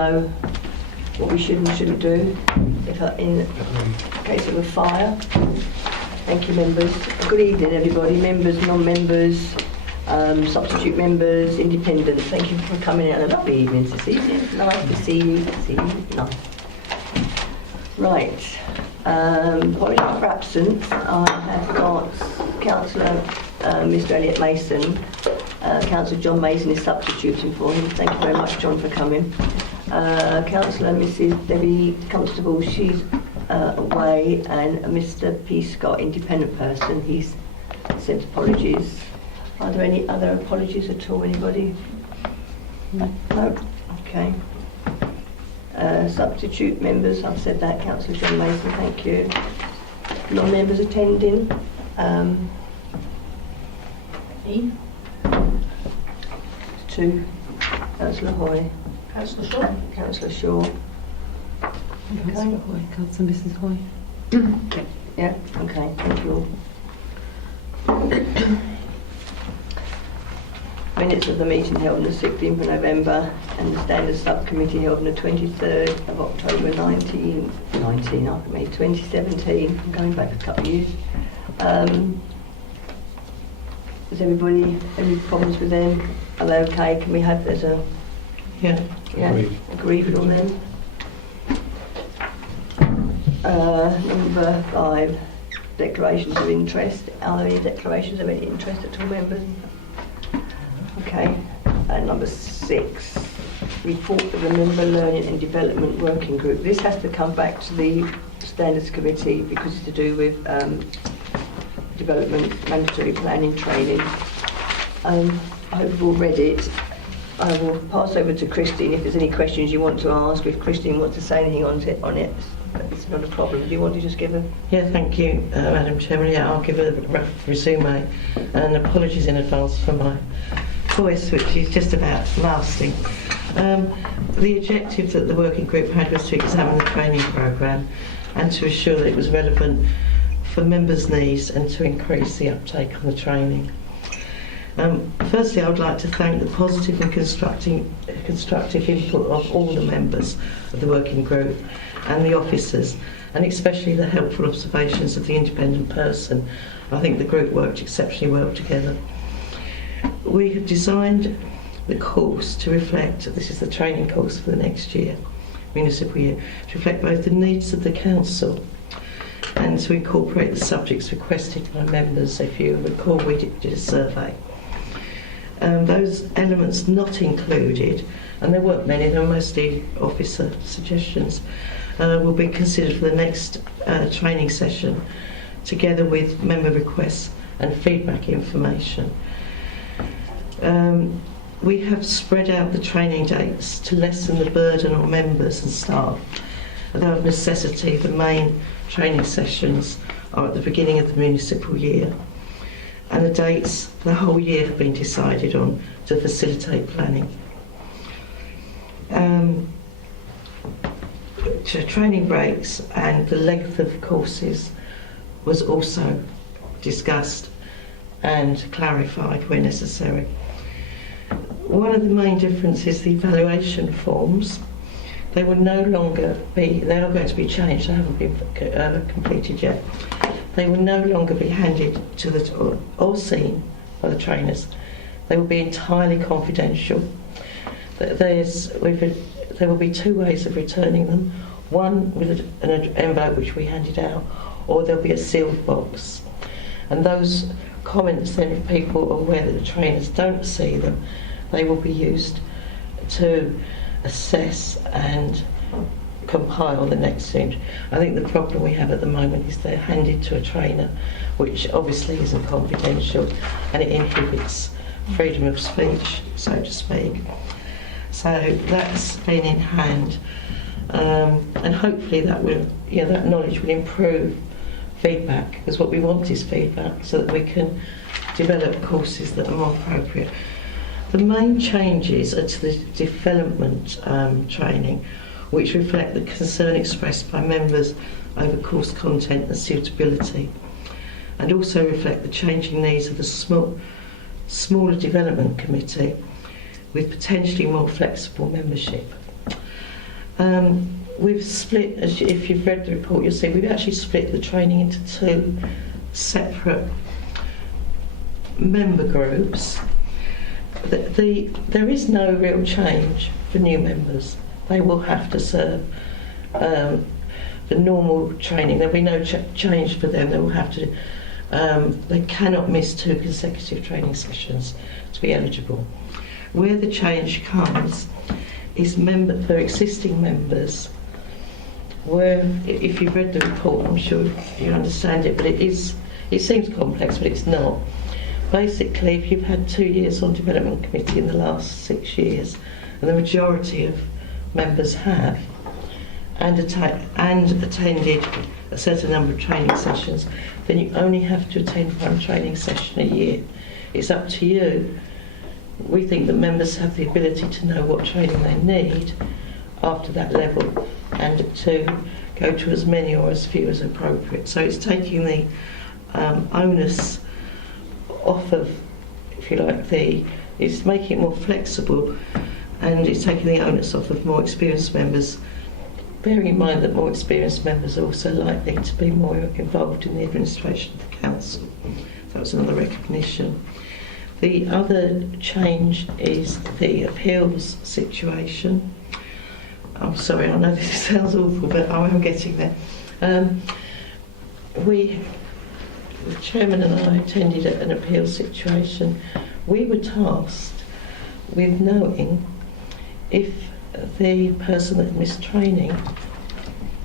know what we should and shouldn't do in case of a fire. Thank you, members. Good evening, everybody. Members, non-members, substitute members, independents. Thank you for coming out. A lovely evening this evening. Nice to see you. Nice. Right. Apologies for absence. I have got Councillor Mr. Elliot Mason. Councillor John Mason is substituting for him. Thank you very much, John, for coming. Councillor Mrs. Debbie Constable, she's away, and Mr. P. Scott, independent person, he's sent apologies. Are there any other apologies at all, anybody? No? Okay. Substitute members, I've said that, Councillor John Mason, thank you. Non-members attending. Me? 2. Councillor Hoy. Councillor Shaw? Councillor Shaw. Councillor Hoy, Councillor Mrs. Hoy. Yeah, okay, thank you all. Minutes of the meeting held on the 16th of November and the Standards Subcommittee held on the 23rd of October 2017. I'm going back a couple of years. Does everybody, any problems with them? Are they okay? Can we have as a... Yeah. Agreed with all them? Number 5, declarations of interest. Are there any declarations of any interest at all, members? Okay. And number 6, report of the Member Learning and Development Working Group. This has to come back to the Standards Committee because it's to do with development, mandatory planning, training. I hope you've all read it. I will pass over to Christine if there's any questions you want to ask. If Christine wants to say anything on it, it's not a problem. Do you want to just give a... Yeah, thank you, Madam Chairman. Yeah, I'll give a rough resume, and apologies in advance for my voice, which is just about lasting. The objective that the working group had was to examine the training programme and to ensure that it was relevant for members' needs and to increase the uptake on the training. Firstly, I would like to thank the positive and constructive input of all the members of the working group and the officers, and especially the helpful observations of the independent person. I think the group worked exceptionally well together. We have designed the course to reflect, this is the training course for the next year, municipal year, to reflect both the needs of the council and to incorporate the subjects requested by members. If you recall, we did a survey. Those elements not included, and there weren't many, there were mostly officer suggestions, will be considered for the next training session, together with member requests and feedback information. We have spread out the training dates to lessen the burden on members and staff, although of necessity the main training sessions are at the beginning of the municipal year, and the dates for the whole year have been decided on to facilitate planning. Training breaks and the length of courses was also discussed and clarified where necessary. One of the main differences is the evaluation forms. They will no longer be, they are going to be changed, they haven't been completed yet. They will no longer be handed to or seen by the trainers. They will be entirely confidential. There will be 2 ways of returning them. One with an envelope which we handed out, or there'll be a sealed box. And those comments then, if people are aware that the trainers don't see them, they will be used to assess and compile the next thing. I think the problem we have at the moment is they're handed to a trainer, which obviously isn't confidential, and it inhibits freedom of speech, so to speak. So that's been in hand, and hopefully that will, that knowledge will improve feedback, because what we want is feedback so that we can develop courses that are more appropriate. The main changes are to the development training, which reflect the concern expressed by members over course content and suitability, and also reflect the changing needs of the smaller development committee with potentially more flexible membership. We've split, if you've read the report, you'll see we've actually split the training into two separate member groups. There is no real change for new members. They will have to serve the normal training. There'll be no change for them. They will have to. They cannot miss 2 consecutive training sessions to be eligible. Where the change comes is for existing members. Where, if you've read the report, I'm sure you understand it, but it seems complex, but it's not. Basically, if you've had 2 years on development committee in the last 6 years, and the majority of members have, and attended a certain number of training sessions, then you only have to attend 1 training session a year. It's up to you. We think that members have the ability to know what training they need after that level, and to go to as many or as few as appropriate. So it's taking the onus off of, if you like, it's making it more flexible, and it's taking the onus off of more experienced members, bearing in mind that more experienced members are also likely to be more involved in the administration of the council. That was another recognition. The other change is the appeals situation. I'm sorry, I know this sounds awful, but I am getting there. The chairman and I attended an appeals situation. We were tasked with knowing if the person that missed training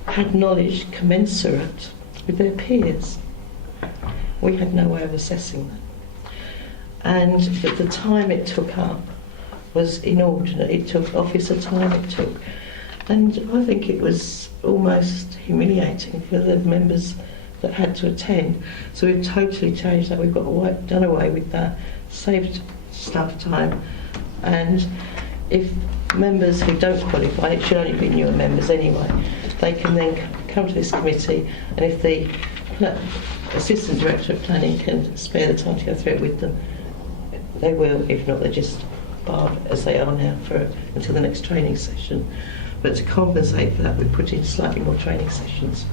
had knowledge commensurate with their peers. We had no way of assessing that. And the time it took up was inordinate. It took officer time, and I think it was almost humiliating for the members that had to attend. So we've totally changed that. We've done away with that, saved staff time, and if members who don't qualify, it should only be newer members anyway, they can then come to this committee, and if the Assistant Director of Planning can spare the time to go through it with them, they will. If not, they're just barred as they are now until the next training session. But to compensate for that, we put in slightly more training sessions,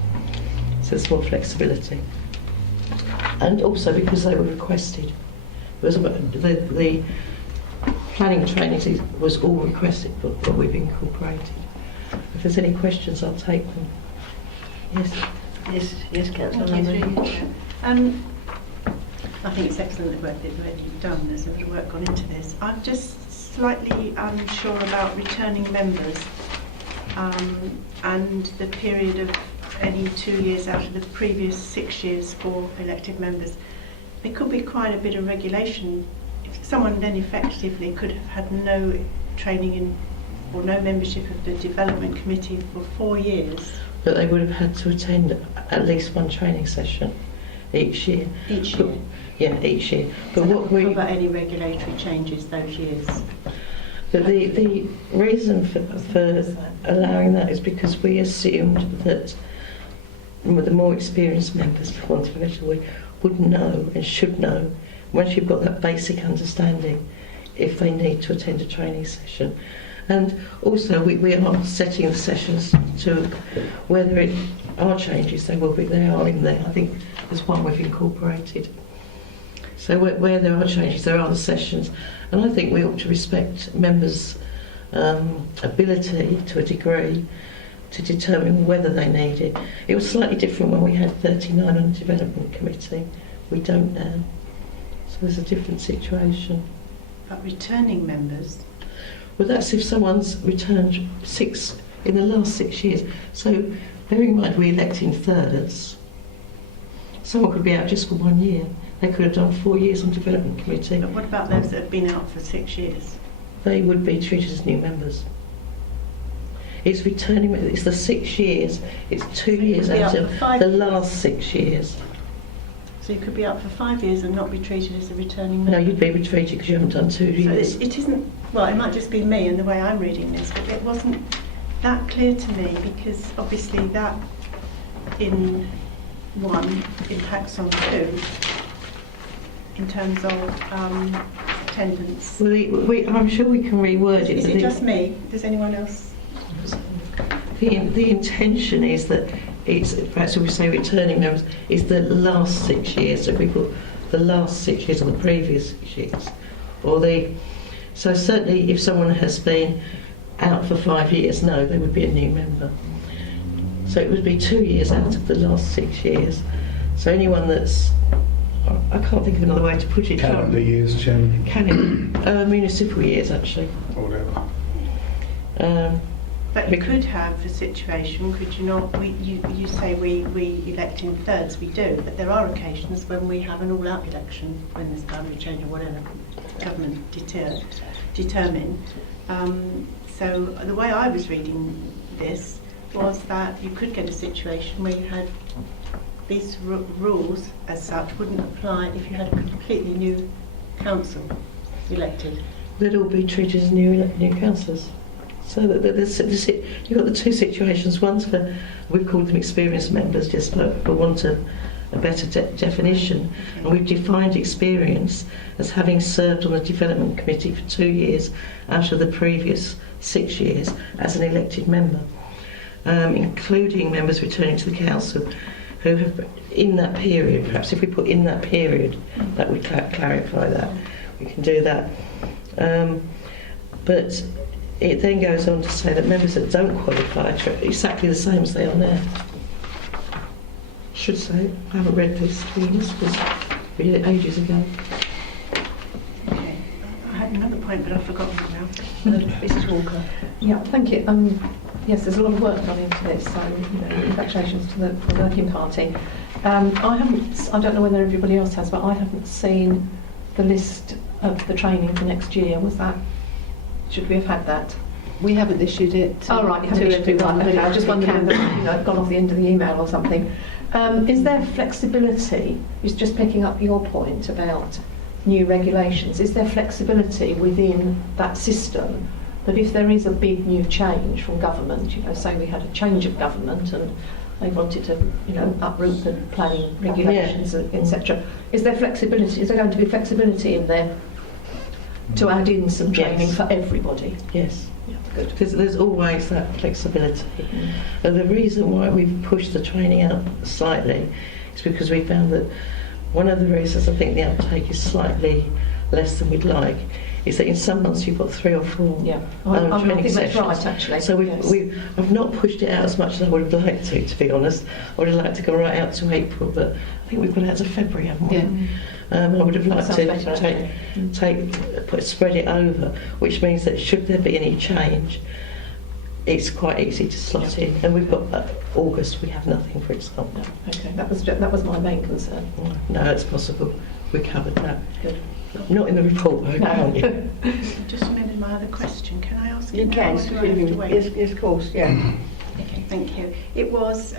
so there's more flexibility. And also because they were requested. The planning training was all requested, but we've incorporated. If there's any questions, I'll take them. Yes, Councillor Thank you, Lambert. through you, I think it's excellent the work that you've done. There's a lot of work gone into this. I'm just slightly unsure about returning members and the period of any 2 years out of the previous 6 years for elected members. There could be quite a bit of regulation. If someone then effectively could have had no training in or no membership of the development committee for 4 years. But they would have had to attend at least 1 training session each year. Each year? Yeah, each year. But so what about any regulatory changes those years? But the reason for allowing that is because we assumed that the more experienced members, for want of a better word, would know and should know, once you've got that basic understanding, if they need to attend a training session. And also we are setting the sessions to whether it are changes, they are in there. I think there's one we've incorporated. So where there are changes, there are the sessions, and I think we ought to respect members' ability to a degree to determine whether they need it. It was slightly different when we had 39 on the development committee. We don't now. So there's a different situation. But returning members? Well, that's if someone's returned 6 in the last 6 years. So bearing in mind we elect in thirds, someone could be out just for 1 year. They could have done 4 years on development committee. But what about those that have been out for 6 years? They would be treated as new members. It's returning, it's the 6 years, it's 2 years out of the last 6 years. So you could be out for 5 years and not be treated as a returning member? No, you'd be retreated because you haven't done 2 years. So it isn't, well, it might just be me and the way I'm reading this, but it wasn't that clear to me, because obviously that in 1 impacts on 2 in terms of attendance. Well, I'm sure we can reword it. Is it just me? Does anyone else? The intention is that it's, perhaps if we say returning members, is the last 6 years. So if we put the last 6 years or the previous 6 years, so certainly if someone has been out for 5 years, no, they would be a new member. So it would be 2 years out of the last 6 years. So anyone that's, I can't think of another way to put it. Calendar years, Chairman. Municipal years, actually. Or whatever. But you could have a situation, could you not? You say we elect in thirds, we do, but there are occasions when we have an all-out election, when there's primary change or whatever government determine. So the way I was reading this was that you could get a situation where you had these rules as such wouldn't apply if you had a completely new council elected. They'd all be treated as new councillors. So that you've got the two situations. One's for, we've called them experienced members, just for want of a better definition. And we've defined experience as having served on the development committee for 2 years out of the previous 6 years as an elected member, including members returning to the council who have, in that period, perhaps if we put in that period, that would clarify that. We can do that. But it then goes on to say that members that don't qualify are exactly the same as they are now. Should say, I haven't read this, to be honest, because we did it ages ago. Okay. I had another point, but I've forgotten it now. Mrs Walker. Yeah, thank you. Yes, there's a lot of work gone into this, so congratulations to the working party. I don't know whether everybody else has, but I haven't seen the list of the training for next year. Should we have had that? We haven't issued it to Right, everyone. okay. I just wondered can. whether it gone off the end of the email or something. Is there flexibility? Just picking up your point about new regulations. Is there flexibility within that system that if there is a big new change from government, say we had a change of government and they wanted to, uproot the planning regulations, etc. Is there flexibility? Is there going to be flexibility in there to add in some training for everybody? Yes. Yeah, good. Because there's always that flexibility. And the reason why we've pushed the training out slightly is because we found that one of the reasons I think the uptake is slightly less than we'd like is that in some months you've got 3 or 4 Yeah, training I think sessions. that's right, actually. So I've not pushed it out as much as I would have liked to be honest. I would have liked to go right out to April, but I think we've got out to February, haven't we? Yeah. I would have liked That sounds better, spread it over, which means that should there be any change, it's quite easy to slot in. And we've got August, we have nothing, for example. Okay, that was my main concern. No, it's possible. We covered that. Good. Not in the report, though, can't you? I just remembered my other question. Can I ask You now, can, or do I have to wait? yes, of course, yeah. Okay, thank you. It was,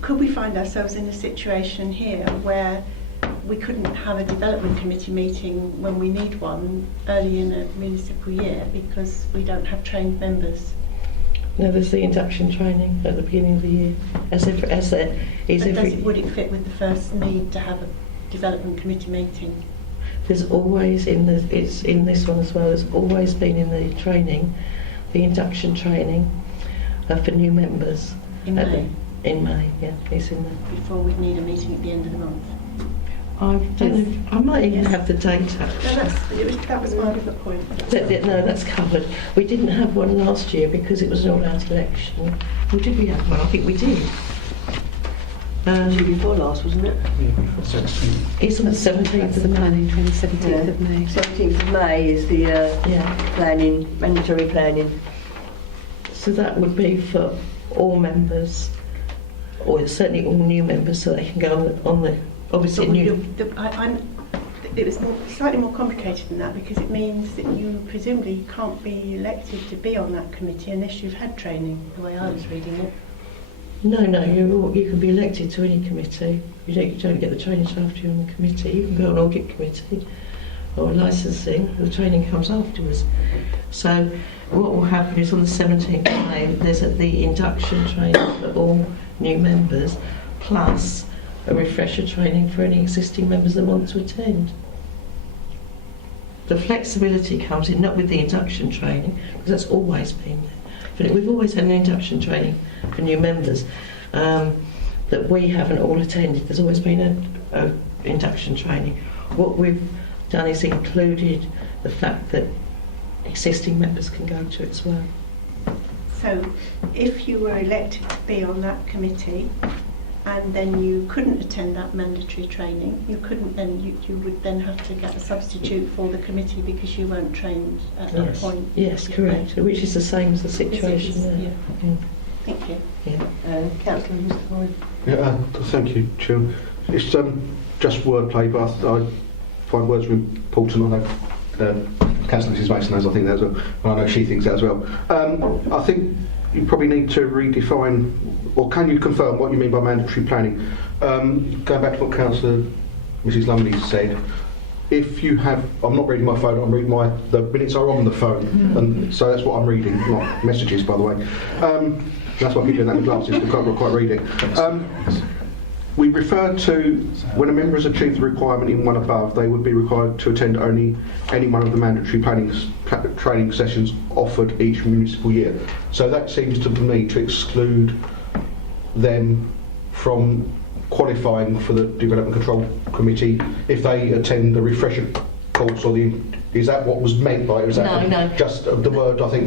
could we find ourselves in a situation here where we couldn't have a development committee meeting when we need one early in a municipal year because we don't have trained members? No, there's the induction training at the beginning of the year. Would it fit with the first need to have a development committee meeting? There's always it's in this one as well. There's always been in the training, the induction training for new members. In May? In May, yeah, it's in there. Before we'd need a meeting at the end of the month? I don't know. I might even have the data. No, that was my other point. No, that's covered. We didn't have one last year because it was an all-out election. Or did we have one? I think we did. Year before last, wasn't it? It's on the 17th of the May. planning, 17th of May. 17th of May is the planning, mandatory planning. So that would be for all members, or certainly all new members, so they can go on the obviously new. It was slightly more complicated than that because it means that you presumably can't be elected to be on that committee unless you've had training, the way I was reading it. No, you can be elected to any committee. You don't get the training till after you're on the committee. You can go on audit committee or licensing. The training comes afterwards. So what will happen is on the 17th of May, there's the induction training for all new members, plus a refresher training for any existing members that want to attend. The flexibility comes in not with the induction training, because that's always been there. training. We've always had an induction training for new members that we haven't all attended. There's always been a induction training. What we've done is included the fact that existing members can go to it as well. So if you were elected to be on that committee and then you couldn't attend that mandatory training, you couldn't then, you would then have to get a substitute for the committee because you weren't trained at that point. Yes, correct. Which is the same as the situation Yes, it is, there. yeah. Thank you. Yeah. Councillor Mr. Boyd. Yeah, thank you, Chair. It's just wordplay, but I find words are important. I know Councillor Mrs Mason has, I think that as well, and I know she thinks that as well. I think you probably need to redefine, or can you confirm what you mean by mandatory planning? Going back to what Councillor Mrs Lumley said, if you have, I'm not reading my phone, I'm reading the minutes are on the phone, and so that's what I'm reading, not messages, by the way. That's why I keep doing that with glasses, because I'm not quite reading. We refer to when a member has achieved the requirement in one above, they would be required to attend only any one of the mandatory training sessions offered each municipal year. So that seems to me to exclude them from qualifying for the Development Control Committee if they attend the refresher course or the. Is that what was meant by it? Is that No. just the word? I think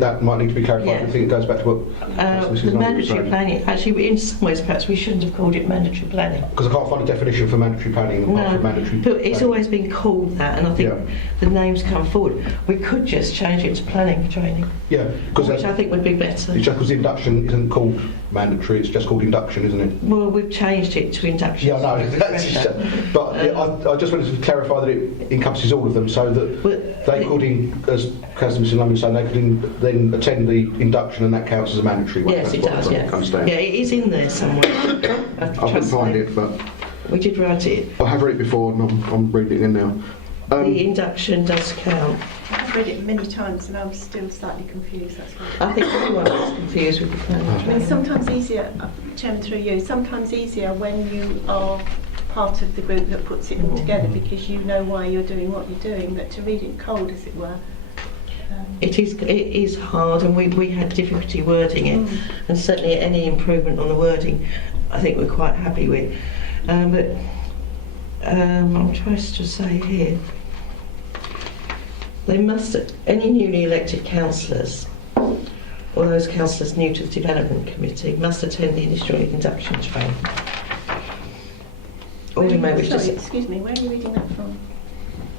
that might need to be clarified. Yeah. I think it goes back to what Mrs. The Lumley was mandatory saying. planning, actually, in some ways, perhaps we shouldn't have called it mandatory planning. Because I can't find a definition for mandatory planning apart from mandatory. But it's planning. always been called that, and I think Yeah. the names come forward. We could just change it to planning training, Yeah, because which I think would be better. it's just because induction isn't called mandatory, it's just called induction, isn't it? Well, we've changed it to induction. Yeah, I know. But I just wanted to clarify that it encompasses all of them, so that they could, as Councillor Mrs Lumley was saying, they could then attend the induction, and that counts as a mandatory one. Yes, That's it what does. I Yeah, understand. yeah, it is in there somewhere. I couldn't find it, but We did write it. I have read it before, and I'm reading it again now. The induction does count. I've read it many times and I'm still slightly confused, that's why. I think everyone is confused with the planning I mean, training. sometimes easier, Chairman through you, sometimes easier when you are part of the group that puts it all together because you know why you're doing what you're doing, but to read it cold, as it were. It is hard, and we had difficulty wording it, and certainly any improvement on the wording, I think we're quite happy with. But I'm trying to say here, they must, any newly elected councillors, or those councillors new to the Development Committee, must attend the initial induction training. All the members Sorry, just. excuse me, where are you reading that from?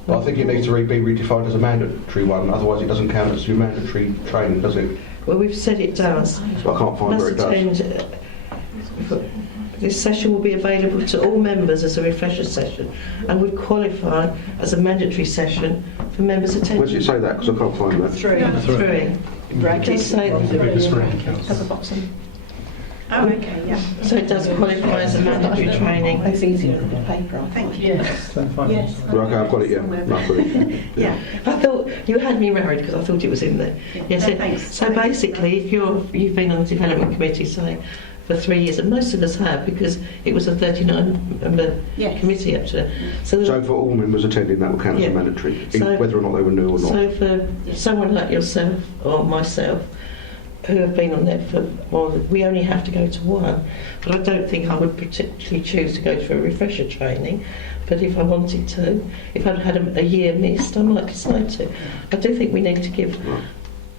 Well, I think it needs to be redefined as a mandatory one, otherwise it doesn't count as mandatory training, does it? Well, we've said it does. But I can't find where it does. Attend, this session will be available to all members as a refresher session and would qualify as a mandatory session for members attending. Where does it say that? Because I can't find that. Three. It does say At the bottom. Oh, okay, yeah. so it does qualify as a mandatory training. It's easier on the paper, I Thank think. you. Yes. Yes. Right, okay, I've got it, yeah. Somewhere. No, I've got it. Yeah. I thought you had me worried because I thought it was in there. Yes. No, thanks. So basically, if you've been on the development committee, say, for 3 years, and most of us have because it was a 39-member Yes. committee up to. So, So for all members attending, that will count as Yeah. a mandatory, So- whether or not they were new or not. So for someone like yourself or myself, who have been on there for more than, we only have to go to one, but I don't think I would particularly choose to go for a refresher training, but if I wanted to, if I'd had a year missed, I might decide to. I do think we need to give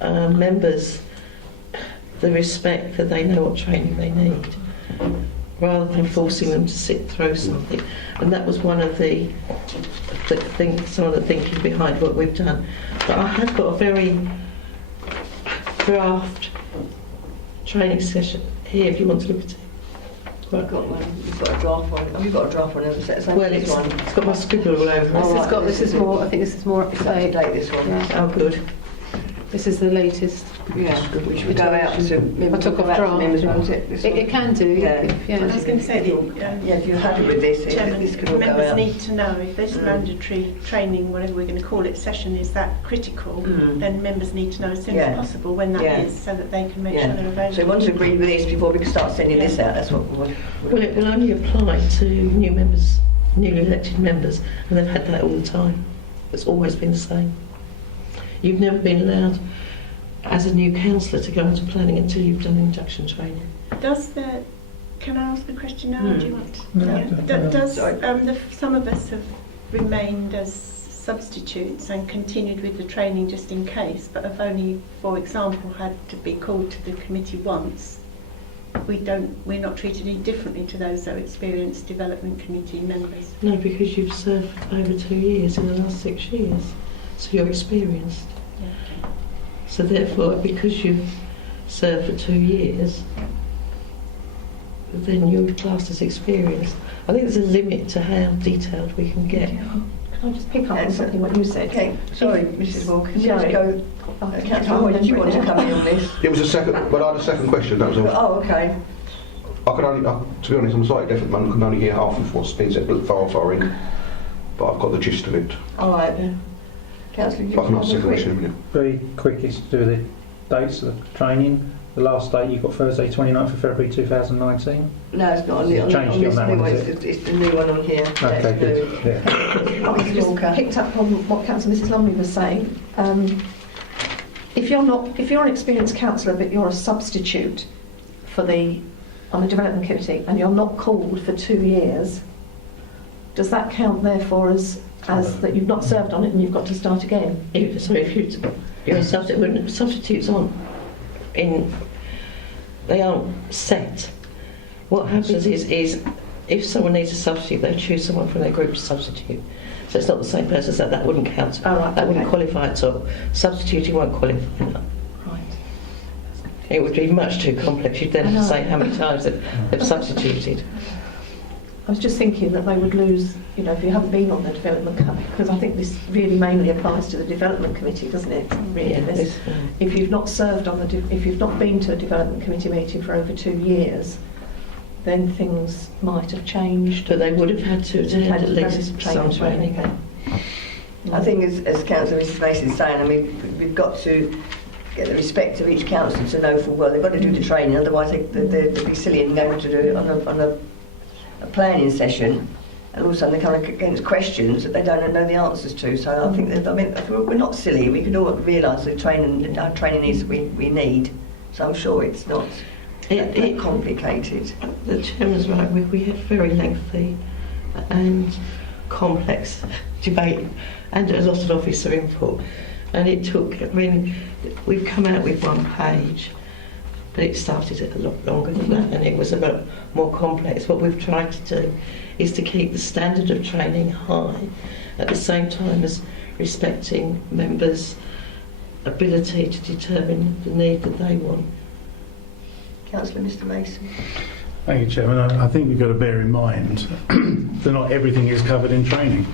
members the respect that they know what training they need, rather than forcing them to sit through something. And that was one of some of the thinking behind what we've done. But I have got a very draft training session here if you want to look at it. I've got one. You've got a draft one. Oh, you've got a draft one. Well, it's got my scribble all over Oh, it. right. This is more. I think this is more up to It's up to date. date, this one. Yeah. Oh, good. This is the latest. Yeah, which would go out to members. I took off go out to draft. members, won't it? This It one? can do. Yeah. Yeah. I was going to say, Yeah, if you're happy with this, this could all go members out. need to know if this mandatory training, whatever we're going to call it, session is that critical, then members need to know as soon Yeah. as possible when that Yeah. is, so that they can make sure they're Yeah. available. So once agreed with this before we can start sending this out, that's what we want. Well, it will only apply to new members, newly elected members, and they've had that all the time. It's always been the same. You've never been allowed as a new councillor to go into planning until you've done induction training. Can I ask the question now? Hmm. Do you want? No, Yeah. no. Does some of us have remained as substitutes and continued with the training just in case, but have only, for example, had to be called to the committee once? We're not treated any differently to those that are experienced development committee members. No, because you've served over 2 years in the last 6 years, so you're experienced. Yeah. So therefore, because you've served for 2 years, then you're classed as experienced. I think there's a limit to how detailed we can get. Can I just pick up on something what you said? Okay, sorry, Mrs. Walker. Can you just Sorry. go? Councillor Hoy, did you want to come in on this? It was a second, but I had a second question, that was all. Oh, okay. I could only, to be honest, I'm slightly deaf at the moment, I can only hear half of what's been said, but far in. But I've got the gist of it. All right. Councillor, If I can ask the second question in a minute. Very quick is to do with the dates of the training. The last date you've got Thursday 29th of February 2019. No, it's not on It's on changed this on that new one, one. is it? It's the new one on here. Okay, good. Yeah. I just picked up on what Councillor Mrs. Lumley was saying. If you're an experienced councillor but you're a substitute on the development committee and you're not called for 2 years, does that count therefore as that you've not served on it and you've got to start again? If you're a substitute, when substitutes they aren't set. What happens is if someone needs a substitute, they choose someone from their group to substitute. So it's not the same person, so that wouldn't count. Oh, right, that wouldn't okay. qualify at all. Substituting won't qualify. Right. It would be much too complex. You'd then I have to know. say how many times they've substituted. I was just thinking that they would lose, if you haven't been on the development committee, because I think this really mainly applies to the development committee, doesn't it? Really, this. If you've not served on if you've not been to a development committee meeting for over 2 years, then things might have changed. But they would have had to attend at least some training. I think as Councillor Mrs. Mason is saying, I mean, we've got to get the respect of each council to know full well they've got to do the training, otherwise they'd be silly and going to do it on a planning session, and also they come against questions that they don't know the answers to. So I think if we're not silly, we could all realise the training needs that we need. So I'm sure it's not that complicated. The chairman's right. We had very lengthy and complex debate and a lot of officer input, and it took. I mean, we've come out with 1 page. But it started a lot longer than that, and it was a lot more complex. What we've tried to do is to keep the standard of training high, at the same time as respecting members' ability to determine the need that they want. Councillor Mr. Mason. Thank you, Chairman. I think we've got to bear in mind that not everything is covered in training,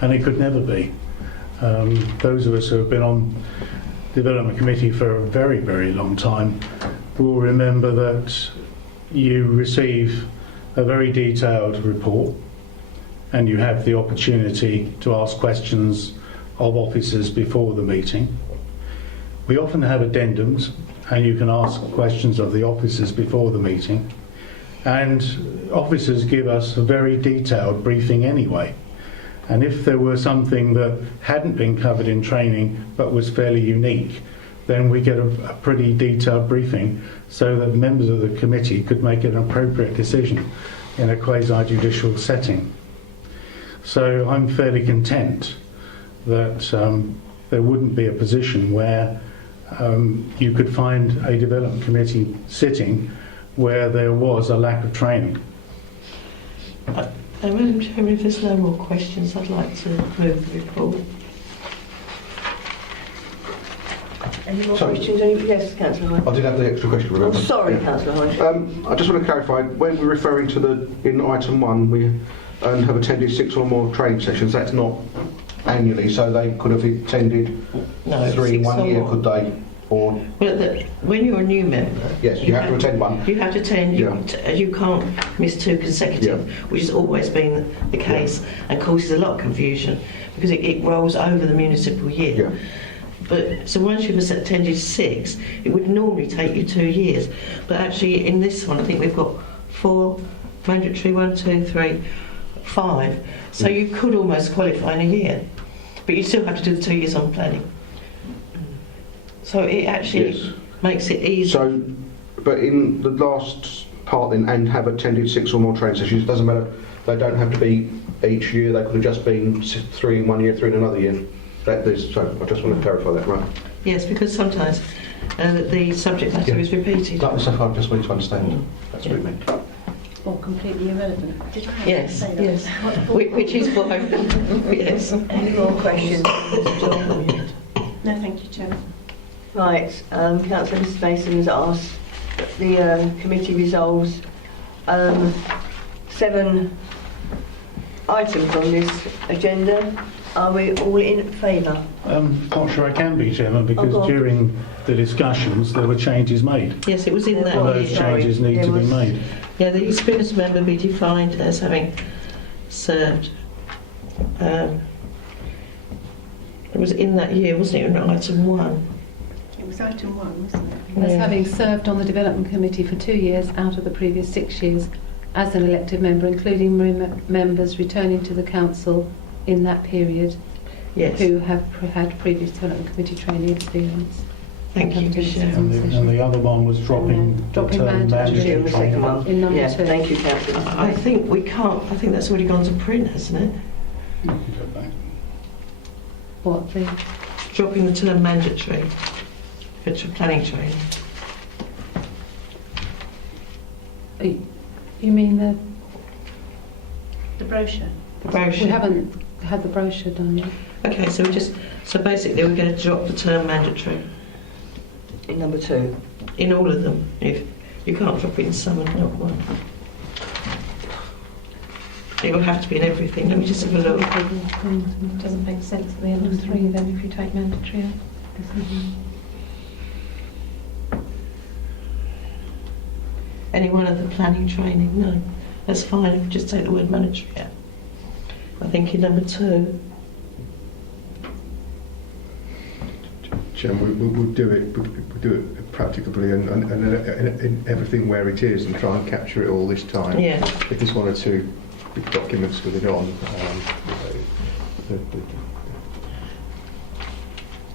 and it could never be. Those of us who have been on Development Committee for a very, very long time will remember that you receive a very detailed report and you have the opportunity to ask questions of officers before the meeting. We often have addendums and you can ask questions of the officers before the meeting, and officers give us a very detailed briefing anyway. And if there were something that hadn't been covered in training but was fairly unique, then we get a pretty detailed briefing so that members of the committee could make an appropriate decision in a quasi-judicial setting. So I'm fairly content that there wouldn't be a position where you could find a development committee sitting where there was a lack of training. Madam Chairman, if there's no more questions, I'd like to move the report. Any more Sorry. questions? Yes, Councillor Hoy. I did have the extra question, Oh, remember? sorry, Yeah. Councillor Hoy. I just want to clarify, when we're referring to in item 1, we have attended 6 or more training sessions, that's not annually, so they could have attended No, 3 in 6 1 or year, more. could they? Or, Well, when you're a new member, yes, you have to attend one. You have to attend. You can't miss 2 consecutive, which has always been the case, and causes a lot of confusion because it rolls over the municipal year. Yeah. But so once you've attended 6, it would normally take you 2 years. But actually, in this one, I think we've got 4 mandatory, 1, 2, 3, 5. So you could almost qualify in a year, but you still have to do the 2 years on planning. So it actually Yes. makes it easy. So, but in the last part then, and have attended 6 or more training sessions, it doesn't matter, they don't have to be each year, they could have just been 3 in 1 year, 3 in another year. So I just want to clarify that, right? Yes, because sometimes the subject matter Yeah. is repeated. That was stuff I just wanted to understand. That's what it meant. Or completely irrelevant. Did I Yes, say that? yes. Which is why, yes. Any more questions? Mr. John? No, thank you, Chairman. Right, Councillor Mrs Mason has asked that the committee resolves 7 items on this agenda. Are we all in favour? Not sure I can be, Chairman, because go on. during the discussions there were changes made. Yes, it was in that And Oh, those year. sorry. changes need There to be was- made. Yeah, the experienced member be defined as having served. It was in that year, wasn't it, in item 1? It was item 1, wasn't it? As Yeah. having served on the Development Committee for 2 years out of the previous 6 years as an elected member, including members returning to the council in that period Yes, who have had previous Development Committee training experience. thank you, Michelle. And the other one was dropping the Dropping term mandatory. Still mandatory the second training. one. In number Yeah, 2. thank you, Councillor. I think we can't, I think that's already gone to print, hasn't it? You can go back. What, the Dropping the term mandatory for planning training. you mean the The brochure. The we brochure. haven't had the brochure done yet. Okay, so basically we're going to drop the term mandatory In number 2. in all of them. If you can't drop it in some and not one. It will have to be in everything. Let me just have a look. Doesn't make sense at the end of 3 then if you take mandatory out. Any one of the planning training? No. That's fine if we just take the word mandatory out. I think in number 2. Chairman, we'll do it practicably and in everything where it is and try and capture it all this time. Yeah. If there's 1 or 2 big documents with it on,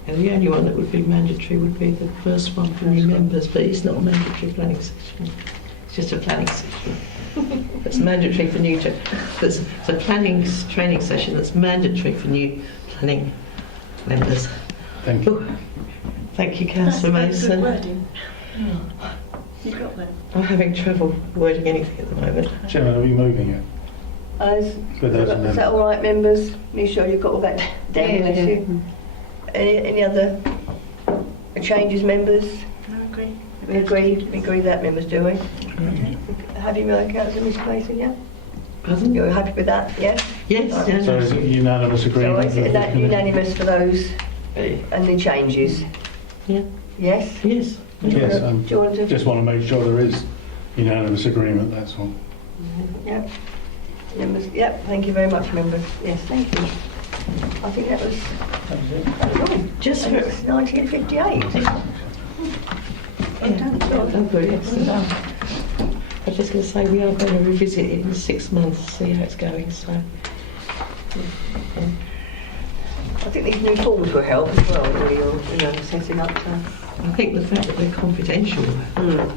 And the only one that would be mandatory would be the first one for new members, but it's not a mandatory planning section. It's just a planning section. That's mandatory for new. It's a planning training session that's mandatory for new planning members. Thank you. Ooh. Thank you, Councillor That's very Mason. good wording. You got that? I'm having trouble wording anything at the moment. Chairman, are we moving it? With those Is amendments? that all right, members? You sure you've got all that down? Yeah, bless yeah. you? Any other changes, members? No, agree. We agree that, members, do we? Happy with that, Councillor Miss Clayton, yeah? Pardon? You're happy with that, yes? Yes, So is it unanimous So agreement? is with the that committee? unanimous for those and the changes? Yeah. Yes? Yes. Yes, Do you want to? just want to make sure there is unanimous agreement, that's all. Yep. Members, yep, thank you very much, members. Yes, thank you. I think that was Just for... 1958. Oh, brilliant. I was just going to say we are going to revisit it in 6 months, see how it's going. So, I think these new forms will help as well, that you're setting up to. I think the fact that they're confidential. Well,